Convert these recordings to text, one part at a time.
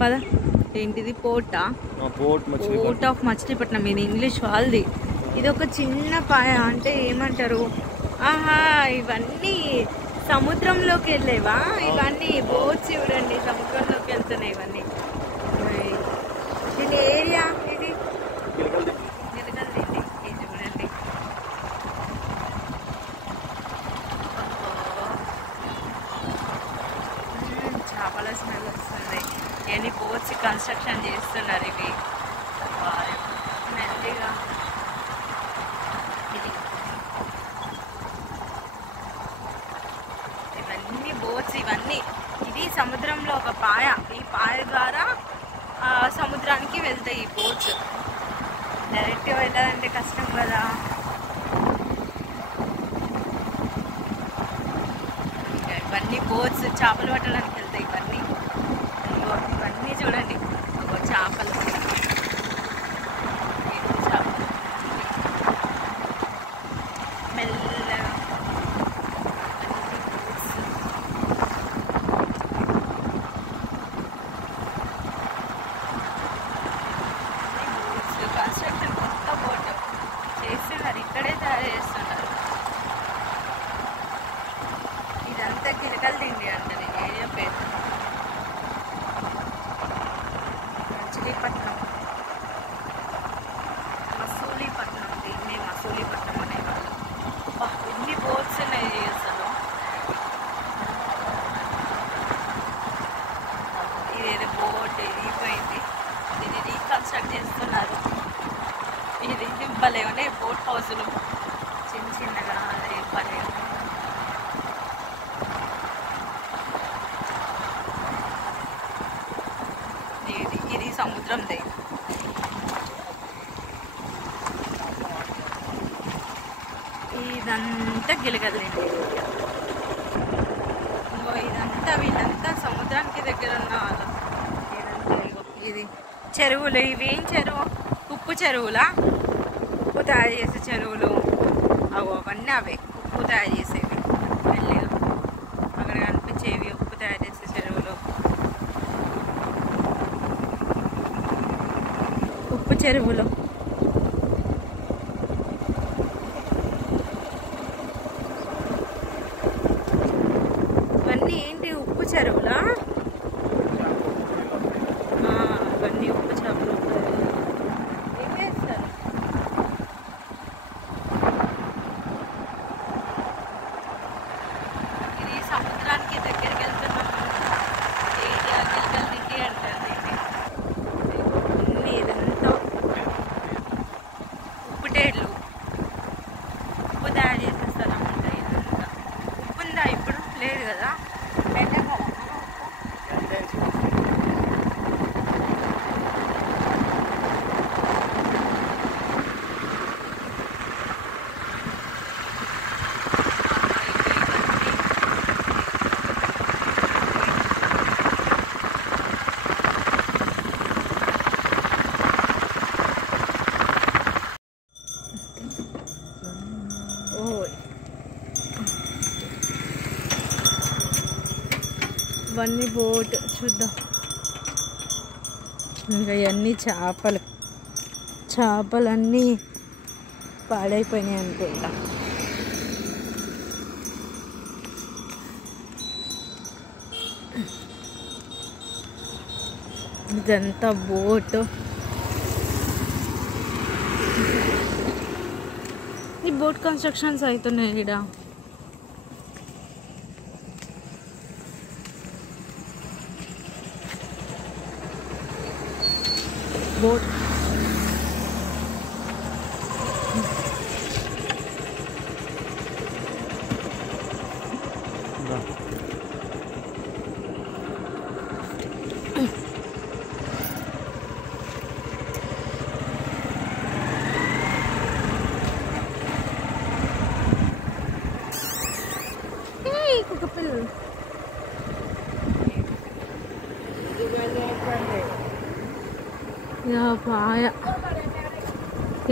పద. ఏంటిది? పోర్టా? Port of Machilipatnam. ఇది ఇంగ్లీష్ వాళ్ళది. ఇది ఒక చిన్న పాయ అంటే ఏమంటారు? ఆహా, ఇవన్నీ సముద్రంలోకి వెళ్ళేవా? ఇవన్నీ బోట్స్ చూడండి, సముద్రంలోకి వెళ్తున్నాయి ఇవన్నీ. దీని ఏరియా ఇది గిలకల్దిండి. ఇది చూడండి. చేపల స్మెల్ వస్తుంది. ఇవన్నీ బోట్స్ కన్స్ట్రక్షన్ చేస్తున్నారు. ఇవి మెల్లిగా ఇవన్నీ బోట్స్. ఇవన్నీ ఇది సముద్రంలో ఒక పాయ. ఈ పాయ ద్వారా సముద్రానికి వెళ్తాయి ఈ బోట్స్. డైరెక్ట్గా వెళ్ళాలంటే కష్టం కదా. ఇవన్నీ బోట్స్ చేపలు పట్టడానికి వెళ్తాయి. ఇవన్నీ ఇవన్నీ చూడండి, చేపలు. మెల్లగా కన్స్ట్రక్షన్ కొత్త బోట్ చేస్తున్నారు, ఇక్కడే తయారు చేస్తున్నారు. ఇదంతా గిలకల్దిండి అంటారు ఈ ఏరియా పేరు. మచిలీపట్నం, మసూలీపట్నం. దీన్ని మసూలీపట్నం అనేవాళ్ళు. ఎన్ని బోట్స్ ఉన్నాయి అసలు. ఇదేదో బోట్ ఇరిగిపోయింది, దీన్ని రీకన్స్ట్రక్ట్ చేస్తున్నారు. ఇది భలే ఉన్నాయి బోట్ హౌస్లు చిన్న చిన్నగా. అదే భలే. ఇది సముద్రం దే. ఇదంతా గిలకల్దిండి. ఇదంతా వీళ్ళంతా సముద్రానికి దగ్గర ఉన్న వాళ్ళు. ఇది చెరువులు. ఇవి ఏం చెరువు? ఉప్పు చెరువులా? ఉప్పు తయారు చేసే చెరువులు అవన్నీ అవే ఉప్పు తయారు చేసేవి. మెల్లిగా అక్కడ కనిపించేవి ఉప్పు తయారు చేసే చెరువులు. ఉప్పు చెరువులు. ఇవన్నీ ఏంటి? ఉప్పు చెరువులా? ఇవన్నీ ఉప్పు చేపలు. ఏం చేస్తారు? ఇది సముద్రానికి దగ్గరికి వెళ్తున్నాము. ఏరియా గిలకల్దిండి అంటారు దీన్ని. ఇదంతా ఉప్పుటేళ్ళు, ఉప్పు తయారు చేసేస్తారు అన్నమాట. ఇదంతా ఉప్పు ఉందా ఇప్పుడు? లేదు కదా. ఇవన్నీ బోట్ చూద్దాం. ఇంకా ఇవన్నీ చేపలన్నీ పాడైపోయినాయి అనుకుంటా. ఇదంతా బోట్. ఈ బోట్ కన్స్ట్రక్షన్స్ అవుతున్నాయి ఇక్కడ. బోట్ కుక్కపిల్ల. పాయ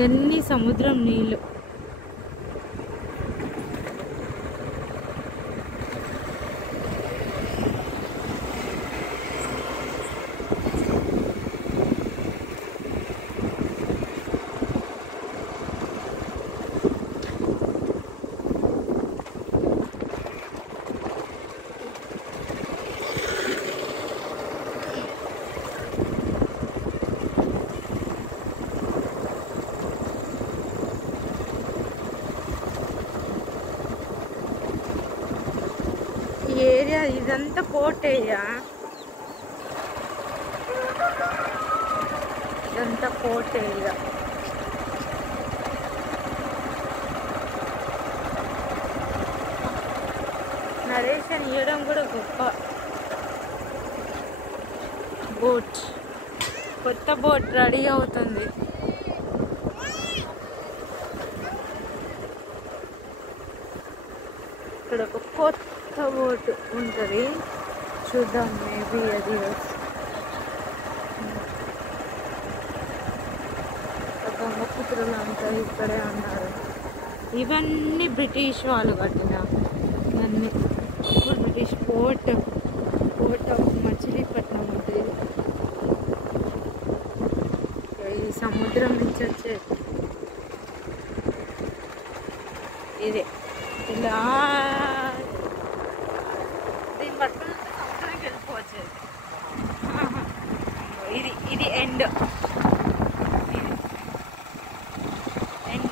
ఎన్ని సముద్రం నీళ్ళు. ఇదంతా పోర్ట్ ఏరియా, ఇదంతా పోర్ట్ ఏరియా. నరేషన్ ఇవ్వడం కూడా గొప్ప. బోట్, కొత్త బోట్ రెడీ అవుతుంది. ఇక్కడ ఒక కొత్త బోట్ ఉంటుంది, చూద్దాం. మేబీ అది గంగపుత్రులు అంతా ఇక్కడే ఉన్నారు. ఇవన్నీ బ్రిటిష్ వాళ్ళు కట్టిన ఇవన్నీ. ఇప్పుడు బ్రిటిష్ పోర్ట్ ఆఫ్ మచిలీపట్నం ఉంటుంది. ఈ సముద్రం నుంచి వచ్చే ఇదే ఇలా దీన్ని పట్టుకుని సముద్రానికి వెళ్ళిపోవచ్చు. ఇది ఎండ్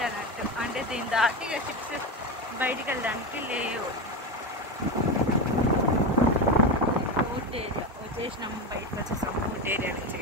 అన్నట్టు. అంటే దీన్ని దాటి షిప్స్ బయటికి వెళ్ళడానికి లేవు. పోర్ట్ ఏరియా వచ్చేసినాము, బయటకు వచ్చేసాము పోర్ట్ ఏరియా నుంచి.